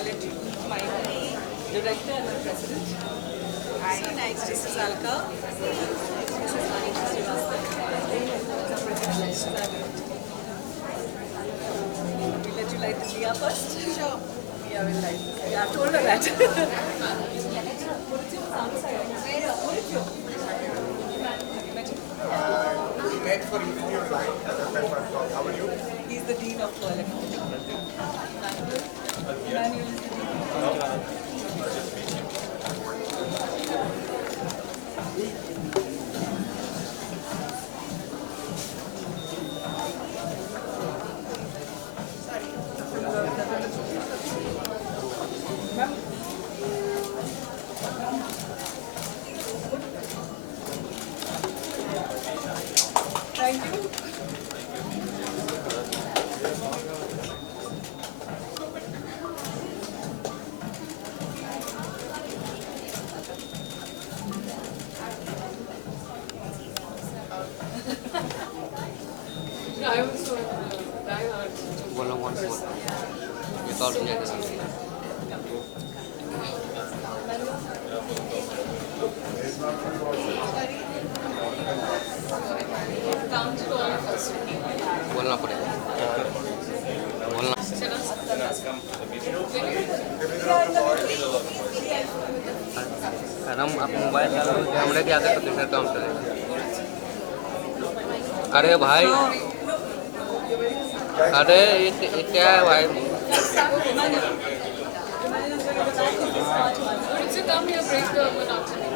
I'll let you meet my director and my president. Hi, nice. This is Alka. This is Manisha Srivastava. We'll let you light the Diya first. Sure. Yeah, we'll light this. Yeah, I've told her that. Met for interview line. How are you? He's the dean of electronics. Manuel is the dean. Thank you. I was so die hard. बोलो one four without net Come to all of us. बोलना पड़ेगा बोलना हम आप mobile डालो कैमरे के आगे तो दूसरा काम चलेगा अरे भाई अरे ये क्या है भाई Would you come here, break the monotony?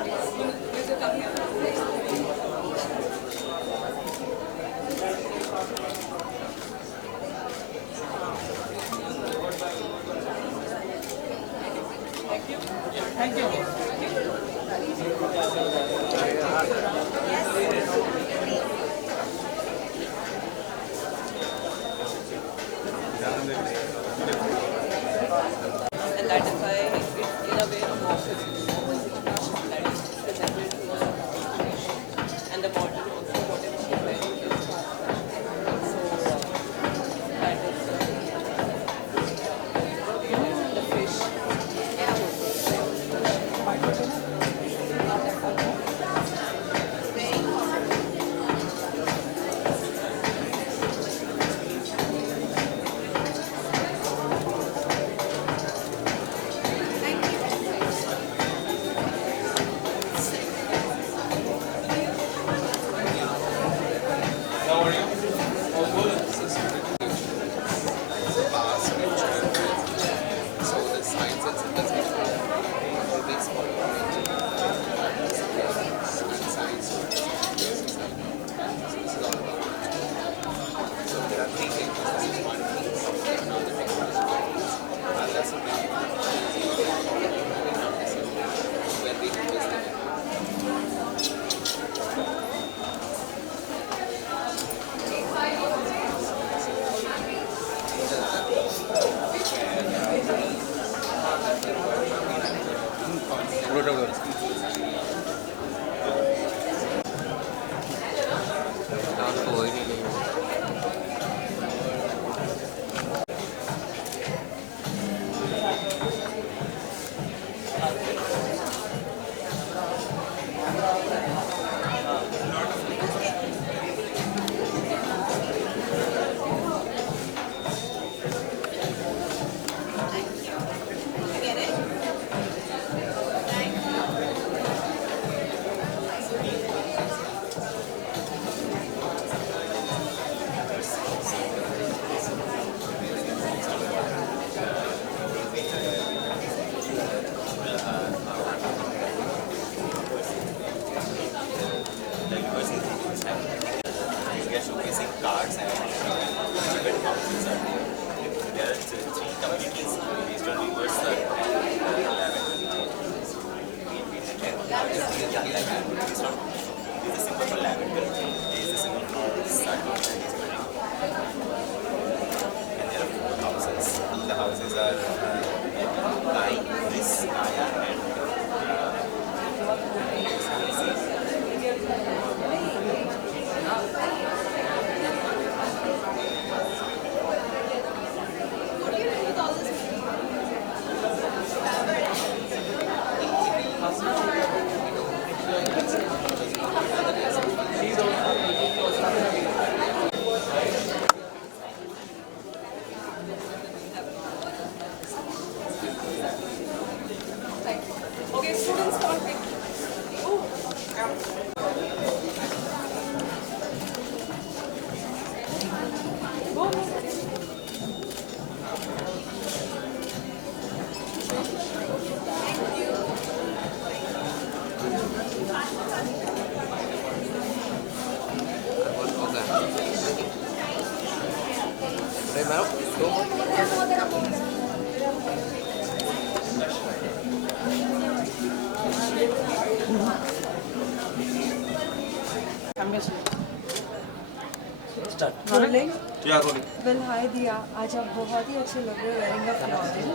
Thank you. And that is why it in a way morphs that is presented to us and the model also whatever she wearing is so that is the fish. तो हो ही नहीं रही Rolling? Yeah, rolling. Well, hi दिया, आज आप बहुत ही अच्छे लग रहे हो wearing a floral.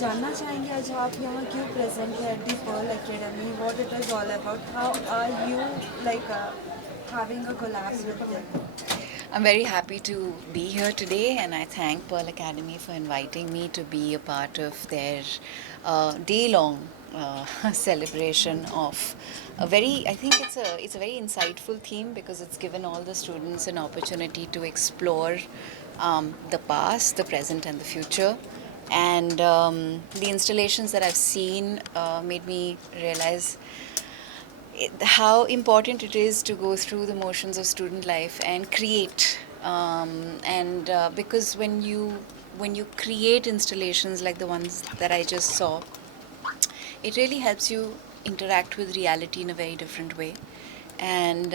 जानना चाहेंगे आज आप यहाँ क्यों present है at the Pearl Academy? What it is all about? How are you like having a collab with them? I'm very happy to be here today, and I thank Pearl Academy for inviting me to be a part of their day-long celebration of a very. I think it's a very insightful theme because it's given all the students an opportunity to explore the past, the present, and the future. And the installations that I've seen made me realize how important it is to go through the motions of student life and create and because when you create installations like the ones that I just saw, it really helps you interact with reality in a very different way. And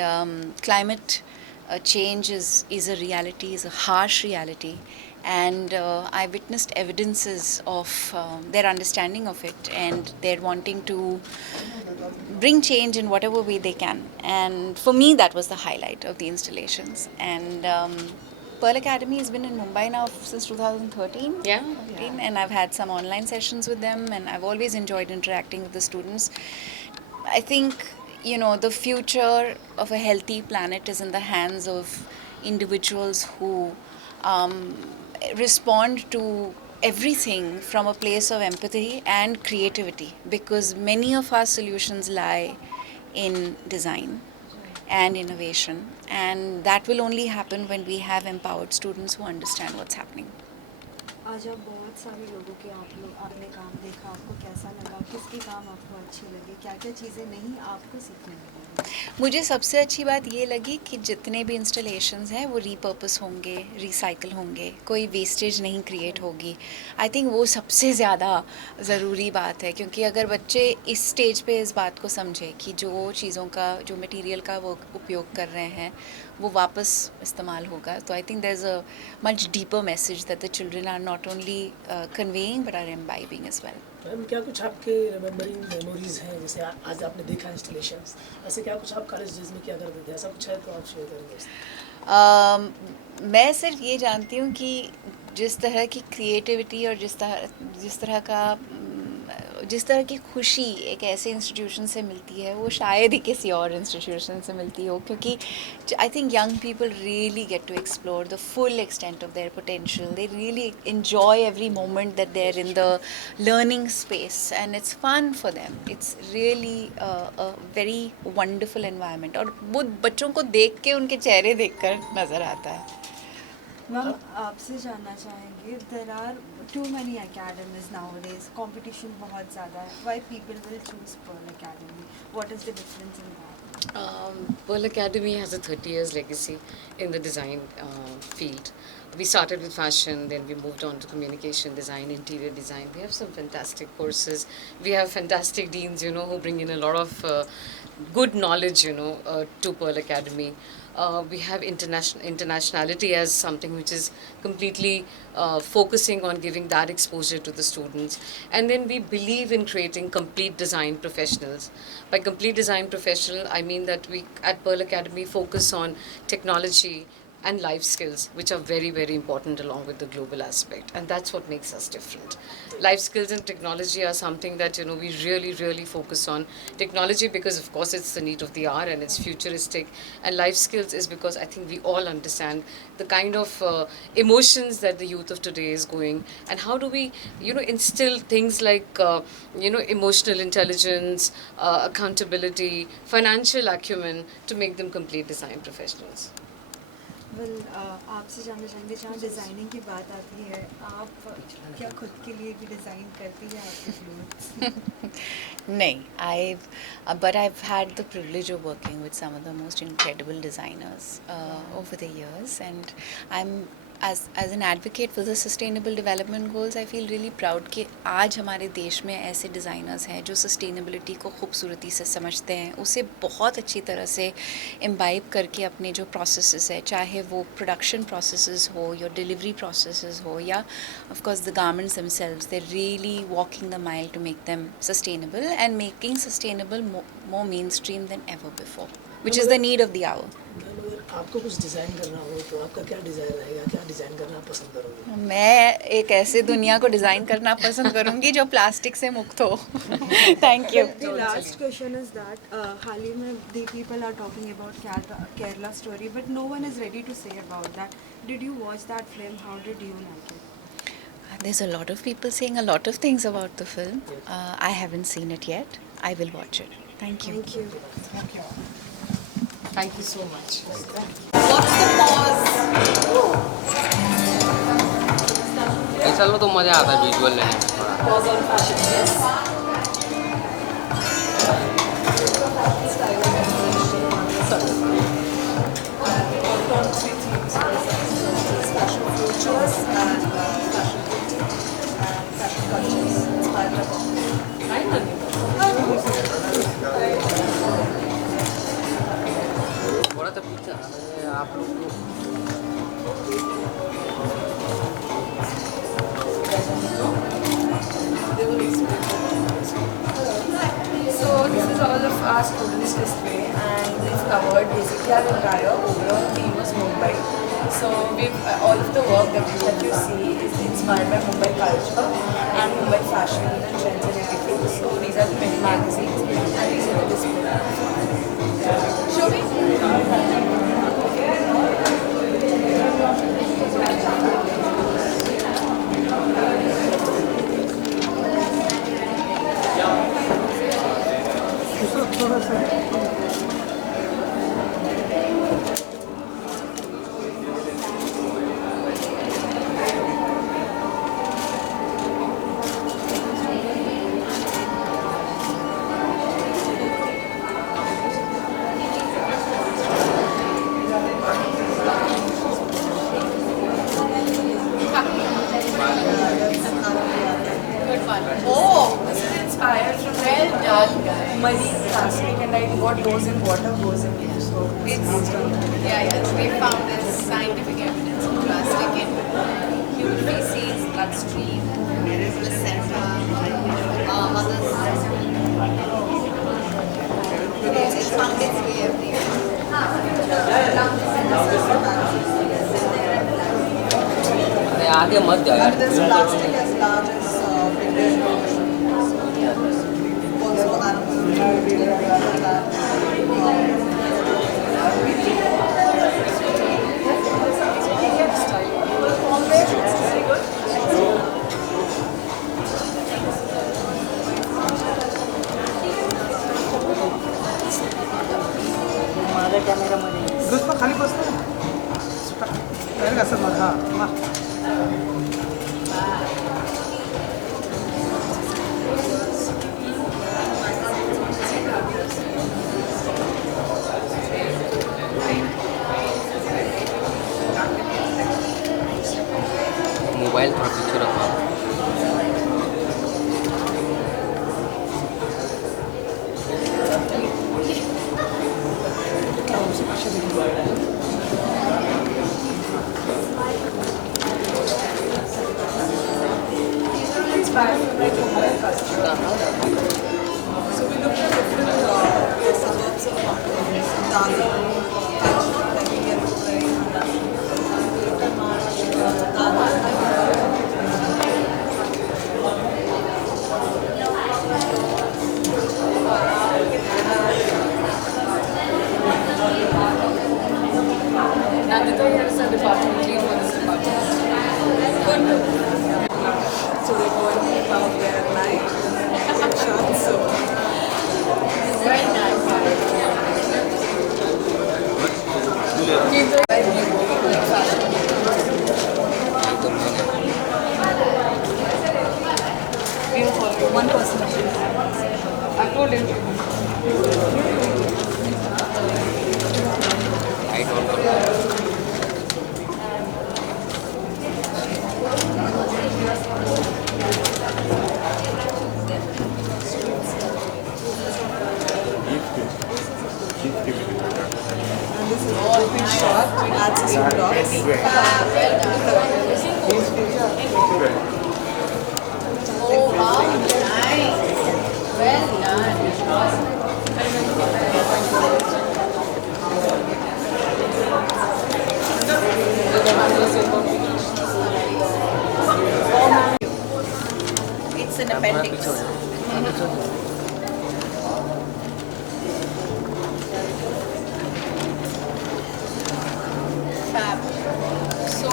climate change is a reality, is a harsh reality, and I witnessed evidences of their understanding of it and their wanting to bring change in whatever way they can. And for me, that was the highlight of the installations. And Pearl Academy has been in Mumbai now since 2013. Yeah. And I've had some online sessions with them, and I've always enjoyed interacting with the students. I think, the future of a healthy planet is in the hands of individuals who respond to everything from a place of empathy and creativity, because many of our solutions lie in design and innovation, and that will only happen when we have empowered students who understand what's happening. आज आप बहुत सारे लोगों के आपने काम देखा, आपको कैसा लगा, किसकी काम आपको अच्छी लगी, क्या क्या चीज़ें नहीं आपको सीखने मिली? मुझे सबसे अच्छी बात ये लगी कि जितने भी इंस्टॉलेशंस हैं वो रीपर्पस होंगे, रिसाइकल होंगे, कोई वेस्टेज नहीं क्रिएट होगी. आई थिंक वो सबसे ज़्यादा ज़रूरी बात है, क्योंकि अगर बच्चे इस स्टेज पे इस बात को समझे कि जो चीज़ों का, जो मटेरियल का वो उपयोग कर रहे हैं वो वापस इस्तेमाल होगा, तो I think there is a much deeper message that the children are not only conveying but are imbibing as well. Ma'am, क्या कुछ आपके रिमेम्बरिंग मेमोरीज हैं, जैसे आज आपने देखा इंस्टॉलेशंस, ऐसे क्या कुछ आप कॉलेज डेज में क्या करते थे, ऐसा कुछ है तो आप शेयर करेंगे? मैं सिर्फ ये जानती हूँ कि जिस तरह की क्रिएटिविटी और जिस तरह की खुशी एक ऐसे इंस्टीट्यूशन से मिलती है वो शायद ही किसी और इंस्टीट्यूशन से मिलती हो, क्योंकि I think young people really get to explore the full extent of their potential. They really enjoy every moment that they're in the learning space, and it's fun for them. It's really a very wonderful environment, और वो बच्चों को देख के उनके चेहरे देखकर नज़र आता है. मैम, आपसे जानना चाहेंगे, there are too many academies nowadays, competition बहुत ज़्यादा है. Why people will choose Pearl Academy? What is the difference in that? Pearl Academy has a 30 years legacy in the design field. We started with fashion, then we moved on to communication design, interior design. We have some fantastic courses. We have fantastic deans, who bring in a lot of good knowledge, to Pearl Academy. We have internationality as something which is completely focusing on giving that exposure to the students. And then we believe in creating complete design professionals. By complete design professional, I mean that we at Pearl Academy focus on technology and life skills, which are very, very important along with the global aspect. And that's what makes us different. Life skills and technology are something that, we really, really focus on. Technology because, of course, it's the need of the hour and it's futuristic. And life skills is because I think we all understand the kind of emotions that the youth of today is going. And how do we, instill things like, emotional intelligence, accountability, financial acumen to make them complete design professionals. Well, आपसे जानना चाहेंगे, जहाँ designing की बात आती है, आप क्या खुद के लिए भी डिज़ाइन करती हैं आपके क्लोथ्स? नहीं, but I've had the privilege of working with some of the most incredible designers over the years, and as an advocate for the sustainable development goals, I feel really proud कि आज हमारे देश में ऐसे designers हैं जो sustainability को खूबसूरती से समझते हैं, उसे बहुत अच्छी तरह से imbibe करके अपने जो processes है, चाहे वो production processes हो या delivery processes हो या of course the garments themselves, they're really walking the mile to make them sustainable and making sustainable more mainstream than ever before, which is the need of the hour. Ma'am अगर आपको कुछ design करना हो तो आपका क्या desire रहेगा, क्या डिज़ाइन करना आप पसंद करोगे? मैं एक ऐसे दुनिया को डिज़ाइन करना पसंद करूंगी जो प्लास्टिक से मुक्त हो. Thank you. The last question is that हाल ही में the people are talking about Kerala story, but no one is ready to say about that. Did you watch that film? How did you like it? There's a lot of people saying a lot of things about the film. I haven't seen it yet. I will watch it. Thank you. Thank you. Thank you so much. ऐसा लो तो मज़ा आता है visual लेने में थोड़ा. Pause on fashion, yes. On three themes, fashion futures and fashion beauty and fashion cultures inspired by थोड़ा सा पीछे अरे आप लोग को So this is all of our students display and we've covered basically our entire overall theme was Mumbai. So we've all of the work that you see is inspired by Mumbai culture and Mumbai fashion and trends and everything. So these are the many magazines and these are the display. Show me. Oh, this is inspired from marine plastic and like what goes in water goes in here. So it's They found this scientific evidence of plastic in human feces, bloodstream, placenta, mothers. It's found its way everywhere. अरे आगे मत जाओ यार. There's plastic as large as Indian also दुसरा खाली बसतो काय असं मग हां मोबाइल थोड़ा पीछे रखो. inspired from like Mumbai culture. So we looked at different suburbs of Mumbai, Dadar, Kachchar, like Indian Mumbai. We looked at Maharashtra, Dadar. Nandita here is a department lead for this department. Good. So we're going out there at night. Shots, so Very nice. थोड़ा पीछे हो जाओ, पीछे हो जाओ। Fab. So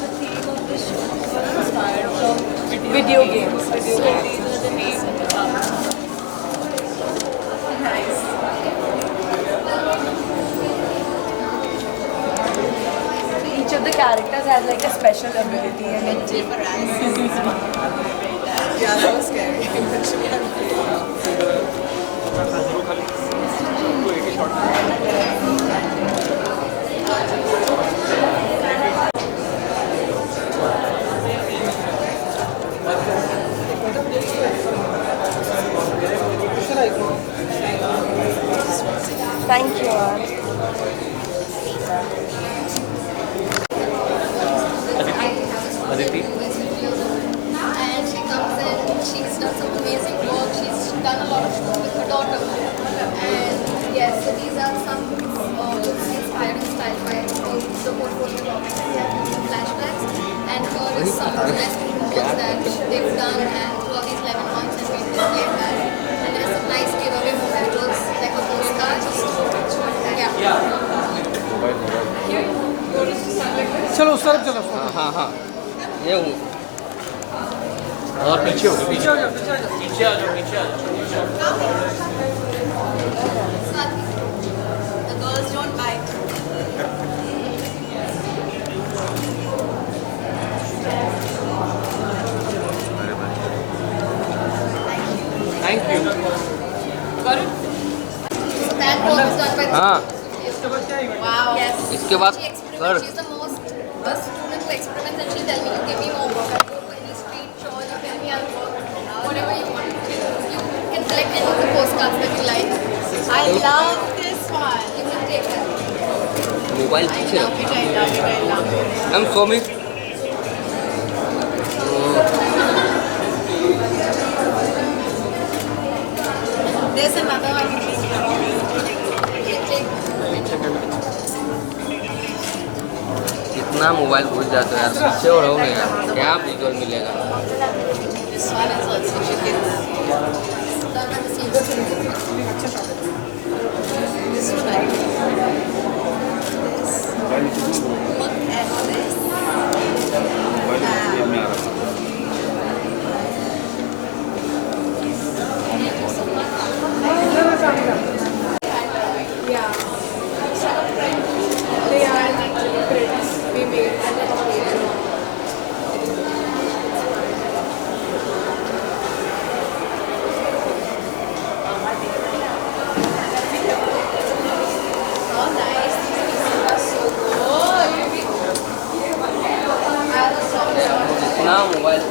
the theme of the show was inspired from video games. Video games. These are the names of the parks. Nice. Each of the characters has like a special ability and it Yeah, that was scary. Thank you, Ann. Aditi And she comes in, she's done some amazing work. She's done a lot of shows with her daughter. And yes, so these are some inspired and styled by the portfolio documents we have in flashbacks. And here is some domestic work that they've done and throughout these 11 months and we've displayed that. And there's some nice giveaway mobiles like a postcard. Yeah. चलो उस तरफ चलो हाँ हाँ हाँ ये हूँ और पीछे हो पीछे आ जाओ पीछे आ जाओ पीछे आ जाओ The girls don't bite. Thank you So that work was done by the हाँ Wow. Yes. इसके बाद She experiments. कर She's the most best student who experiments and she'll tell me, you give me more work. I go to any street show, you tell me I'll work. Whatever you want. You can select any of the postcards that you like. I love this one. You can take that. Mobile पीछे रखो I love it. हम स्वामी There's another one. You can take. कितना mobile भूल जाते हो यार पीछे हो रहो ना यार क्या विजुअल मिलेगा This one is also chicken. Done at the same time. This one I like. Look at this. Yeah. They are like prints we made and then updated. Oh, nice. These pieces are so good. I was so sure. कितना mobile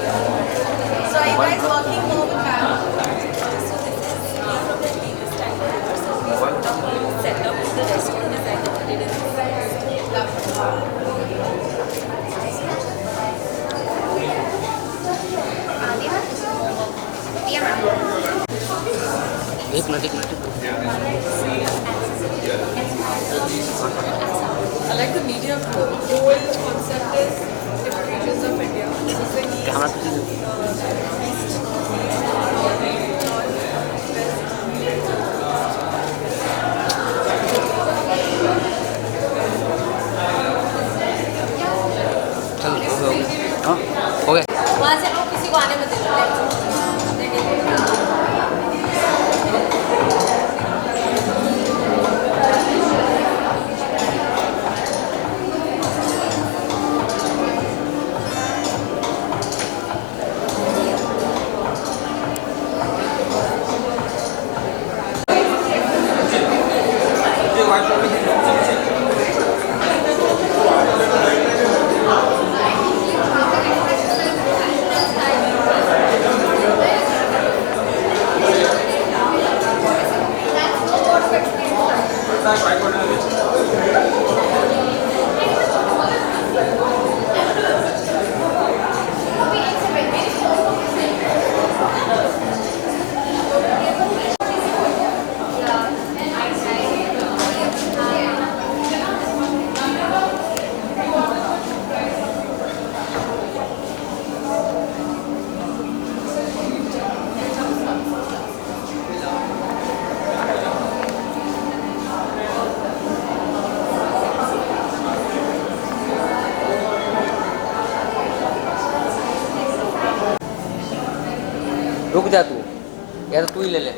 So are you guys working more with एक minute I like the media flow. The whole concept is different regions of India. This is like camera पीछे चल हो गया हाँ हो गया वहाँ से लोग किसी को आने मत देना। रुक जा तू, या तो तू ही ले ले।